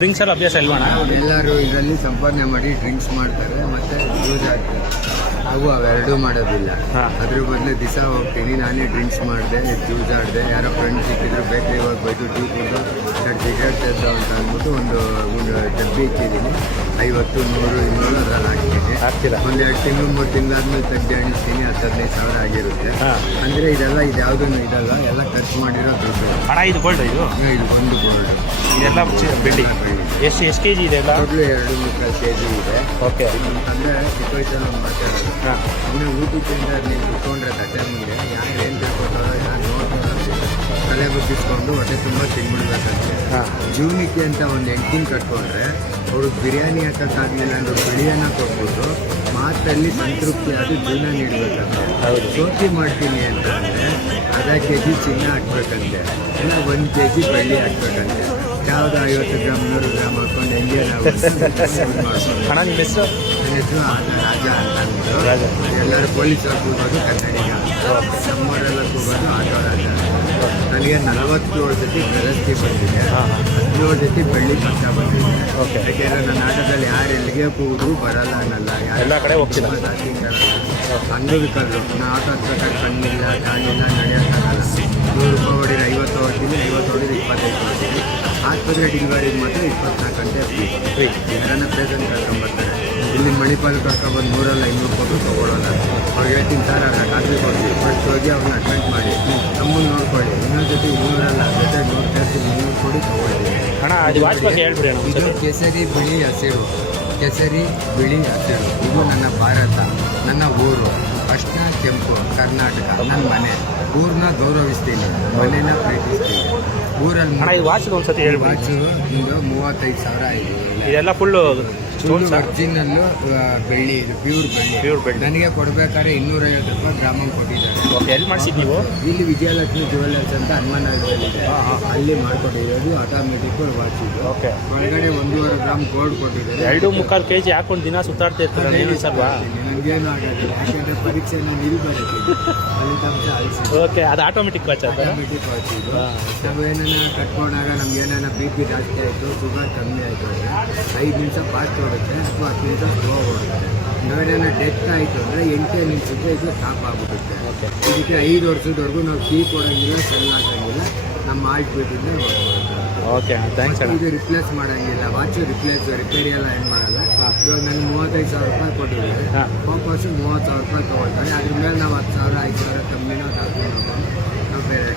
Drinks ಎಲ್ಲ ಅಭ್ಯಾಸ ಇಲ್ವಣ? ಎಲ್ಲರೂ ಇದರಲ್ಲಿ ಸಂಪಾದನೆ ಮಾಡಿ ಡ್ರಿಂಕ್ಸ್ ಮಾಡ್ತಾರೆ ಮತ್ತೆ ಯೂಸ್ ಆಗ್ತದೆ. ಅವು ಅವೆರಡೂ ಮಾಡೋದಿಲ್ಲ. ಅದ್ರ ಬದಲು ದಿವಸ ಹೋಗ್ತೀನಿ, ನಾನೇ ಡ್ರಿಂಕ್ಸ್ ಮಾಡಿದೆ, ಯೂಸ್ ಆಡಿದೆ. ಯಾರೋ ಫ್ರೆಂಡ್ ಸಿಕ್ಕಿದ್ರು ಬೇಕ್ರಿ ಹೋಗಿ ಬೈದು ಟೀ ಕುಡಿದು 2 ಸಿಗರೇಟ್ ತೆಗೆದು ಅಂತ ಅಂದ್ಬಿಟ್ಟು ಒಂದು ಡಬ್ಬಿ ಇಟ್ಟಿದ್ದೀನಿ. 50, 100, 200 ಅದ್ರಲ್ಲಿ ಹಾಕ್ತೀನಿ. ಒಂದೆರಡು ತಿಂಗಳು 3 ತಿಂಗಳಾದ್ಮೇಲೆ ತೆಗ್ದು ಎಣಿಸ್ತೀನಿ, 10-15 ಸಾವಿರ ಆಗಿರುತ್ತೆ. ಅಂದ್ರೆ ಇದೆಲ್ಲ ಇದ್ಯಾವುದೂ ಇದಲ್ಲ, ಎಲ್ಲ ಖರ್ಚು ಮಾಡಿರೋ ದುಡ್ಡು. ಹಣ ಇದು ಗೋಲ್ಡ್ ಇದು ಒಂದು ಗೋಲ್ಡ್. ಇದೆಲ್ಲ ಬೆಳ್ಳಿ. ಎಷ್ಟು ಕೆ ಜಿ ಇದೆ? ಟೋಟ್ಲು 2-3 kg ಇದೆ. ಓಕೆ. ಅಂದರೆ ಡಿಪೋಸಿಟ್ ಮಾತಾಡೋದು. ಸುಮ್ಮನೆ ಊಟಕ್ಕಿಂತ ನೀವು ಕುತ್ಕೊಂಡ್ರೆ ತಟ್ಟೆ ಮುಂದೆ ಯಾರು ಏನು ತಿಳ್ಕೊತಾರೋ ಯಾರು ನೋಡ್ತಾರೋ ತಲೆ ಬಗ್ಗಿಸ್ಕೊಂಡು ಹೊಟ್ಟೆ ತುಂಬ ತಿನ್ಬಿಡ್ಬೇಕಂತೆ. ಜೀವನಕ್ಕೆ ಅಂತ ಒಂದು ಹೆಂಡ್ತಿನ ಕಟ್ಕೊಂಡ್ರೆ ಅವ್ರಿಗೆ ಬಿರಿಯಾನಿ ಹಾಕೋಕ್ಕಾಗಲಿಲ್ಲ ಅಂದ್ರೆ ಬಿಳಿಯನ್ನ ಕೊಟ್ಬಿಟ್ಟು ಮಾತಲ್ಲಿ ಸಂತೃಪ್ತಿ ಆಗಿ ಜೀವನ ನೀಡಬೇಕಂತೆ. ಸೋಕಿ ಮಾಡ್ತೀನಿ ಅಂತ ಅಂದರೆ ಅರ್ಧ kg ಚಿನ್ನ ಹಾಕ್ಬೇಕಂತೆ, ಇಲ್ಲ 1 kg ಬೆಳ್ಳಿ ಹಾಕ್ಬೇಕಂತೆ. ಯಾವುದು 50 ಗ್ರಾಮ್ 100 ಗ್ರಾಮ್ ಹಾಕೊಂಡು ಹೆಂಗೆ ನಾವು ಹಣ ನಿಮ್ಮ ಹೆಸರು? ನನ್ನ ಹೆಸರು ರಾಜ ಅಂತ ಅಂದ್ಬಿಟ್ಟು. ಎಲ್ಲರೂ ಪೊಲೀಸ್ ಕೂಗೋದು ಕನ್ನಡಿಗ, ನಮ್ಮವರೆಲ್ಲ ಕೂಗೋದು ಆಟೋ ರಾಜ. ನನಗೆ 47 ಸತಿ ಪ್ರಶಸ್ತಿ ಬಂದಿದೆ, 17 ಸತಿ ಬೆಳ್ಳಿ ಪಕ್ಕ ಬಂದಿದೆ. ಯಾಕೆಂದರೆ ನನ್ನ ಆಟೋದಲ್ಲಿ ಯಾರು ಎಲ್ಲಿಗೆ ಕೂಗಿದ್ರು ಬರಲ್ಲ ಅನ್ನಲ್ಲ, ಎಲ್ಲ ಕಡೆ ಹೋಗ್ತಿಲ್ಲ. ಅಂಗವಿಕಲರು ನಾನು ಆಟೋ ಹತ್ಬೇಕಾದ್ರೆ ಕಣ್ಣಿಲ್ಲ ಕಾಣಿಲ್ಲ ನಡೆಯೋಕ್ಕಾಗಲ್ಲ. 100 ರೂಪಾಯಿ ಹೊಡಿದ್ರೆ 50 ಹೊಡ್ತೀನಿ, 50 ಹೊಡಿದ್ರೆ 25 ಹೊಡ್ತೀನಿ. ಆಸ್ಪತ್ರೆ ಡೆಲಿವರಿಗೆ ಮಾತ್ರ 24 ಗಂಟೆ ಫ್ರೀ. ಯಾರನ್ನ ಪೇಷಂಟ್ ಕರ್ಕೊಂಡ್ಬರ್ತಾರೆ, ಇಲ್ಲಿ ಮಣಿಪಾಲ್ ಕರ್ಕೊಂಡ್ಬಂದು 100-500 ಕೊಟ್ಟು ತೊಗೊಳ್ಳೋಲ್ಲ. ಅವ್ರಿಗೆ ಹೇಳ್ತೀನಿ ಸರ್ ಅಲ್ಲ ಖಾತ್ರಿ ಕೊಡ್ತೀವಿ, ಫಸ್ಟ್ ಹೋಗಿ ಅವ್ರನ್ನ ಅಡ್ಮಿಟ್ ಮಾಡಿ ನಮ್ಮನ್ನು ನೋಡ್ಕೊಳ್ಳಿ, ಇನ್ನೊಂದು ಜೊತೆ 200 ಜೊತೆ 100 ಕೊಡಿ ತೊಗೊಳ್ತೀವಿ. ಹಣ ಅದು ವಾಚ್ ಬಗ್ಗೆ ಹೇಳ್ಬಿಡಿ. ಇದು ಕೇಸರಿ ಬಿಳಿ ಹಸಿರು, ಕೇಸರಿ ಬಿಳಿ ಹಸಿರು. ಇದು ನನ್ನ ಭಾರತ, ನನ್ನ ಊರು. ಅರ್ಶಿನ ಕೆಂಪು ಕರ್ನಾಟಕ, ನನ್ನ ಮನೆ. ಊರನ್ನ ಗೌರವಿಸ್ತೀನಿ, ಮನೇನ ಪ್ರೀತಿಸ್ತೀನಿ. ಊರಲ್ಲಿ ವಾಚ್ ಒಂದ್ಸತಿ ಹೇಳಿ. ವಾಚು ಒಂದು 35,000 ಆಗಿದೆ. ಇದೆಲ್ಲ ಫುಲ್ಲು ಒರಿಜಿನಲ್ಲು ಬೆಳ್ಳಿ, ಇದು ಪ್ಯೂರ್ ಬೆಳ್ಳಿ. ನನಗೆ ಕೊಡ್ಬೇಕಾದ್ರೆ 250 ರೂಪಾಯಿ ಗ್ರಾಮಂಗೆ ಕೊಟ್ಟಿದ್ದಾರೆ. ಎಲ್ಲಿ ಮಾಡಿಸಿದ್ದು ನೀವು? ಇಲ್ಲಿ ವಿಜಯಲಕ್ಷ್ಮಿ ಜ್ಯುವೆಲ್ಲರ್ಸ್ ಅಂತ ಹನುಮನಗರದಲ್ಲಿದೆ, ಅಲ್ಲಿ ಮಾಡ್ಕೊಟ್ಟಿರೋದು ಆಟೋಮೆಟಿಕ್ ವಾಚ್ ಇದು. ಒಳಗಡೆ 1.5 ಗ್ರಾಮ್ ಗೋಲ್ಡ್ ಕೊಟ್ಟಿದ್ದಾರೆ. 2-3 kg ಹಾಕೊಂಡು ದಿನ ಸುತ್ತಾಡ್ತಾ ಇರ್ತಾರೆ ಅಲ್ವಾ? ನನಗೇನು ಆಗೋದಿಲ್ಲ, ಯಾಕೆಂದರೆ ಪರೀಕ್ಷೆನ ನಿಲ್ಬರುತ್ತೆ. ಓಕೆ, ಅದು ಆಟೋಮೆಟಿಕ್ ವಾಚ್. ಆಟೋಮೆಟಿಕ್ ವಾಚ್ ಇದು. ನಾವು ಏನನ್ನ ಕಟ್ಕೊಂಡಾಗ ನಮ್ಗೆ ಏನಾರ BP ಜಾಸ್ತಿ ಆಯಿತು, ಶುಗರ್ ಕಮ್ಮಿ ಆಯಿತು ಅಂದರೆ 5 ನಿಮಿಷ ಫಾಸ್ಟ್ ಹೋಗುತ್ತೆ ಅಥವಾ 10 ನಿಮಿಷ ಸ್ಲೋ ಹೋಗುತ್ತೆ. ನಾವೇನ ಡೆತ್ ಆಯಿತು ಅಂದರೆ 8 ನಿಮಿಷಕ್ಕೆ ಇದು ಸ್ಟಾಪ್ ಆಗಿಬಿಡುತ್ತೆ. ಇದಕ್ಕೆ 5 ವರ್ಷದವರೆಗೂ ನಾವು ಕೀ ಕೊಡೋಂಗಿಲ್ಲ, ಸೆಲ್ ಹಾಕೋಂಗಿಲ್ಲ, ನಮ್ಮ ಆಲ್ಟ್ ಬಿಟ್ಟಿದ್ದೆ ಹೋಗ್ಬೋದು. Okay, thanks. ಇದು ರಿಪ್ಲೇಸ್ ಮಾಡೋಂಗಿಲ್ಲ, ವಾಚು ರಿಪೇರಿ ಎಲ್ಲ ಏನು ಮಾಡಲ್ಲ. ಇವಾಗ ನನಗೆ 35,000 ರೂಪಾಯಿ ಕೊಟ್ಟಿದ್ದಾರೆ, ವಾಪಸ್ಸು 30,000 ರೂಪಾಯಿ ತೊಗೊಳ್ತಾರೆ. ಅದ್ರ ಮೇಲೆ ನಾವು 10,000 5,000 ಕಮ್ಮಿನೋ ನಾವು ಬೇರೆ.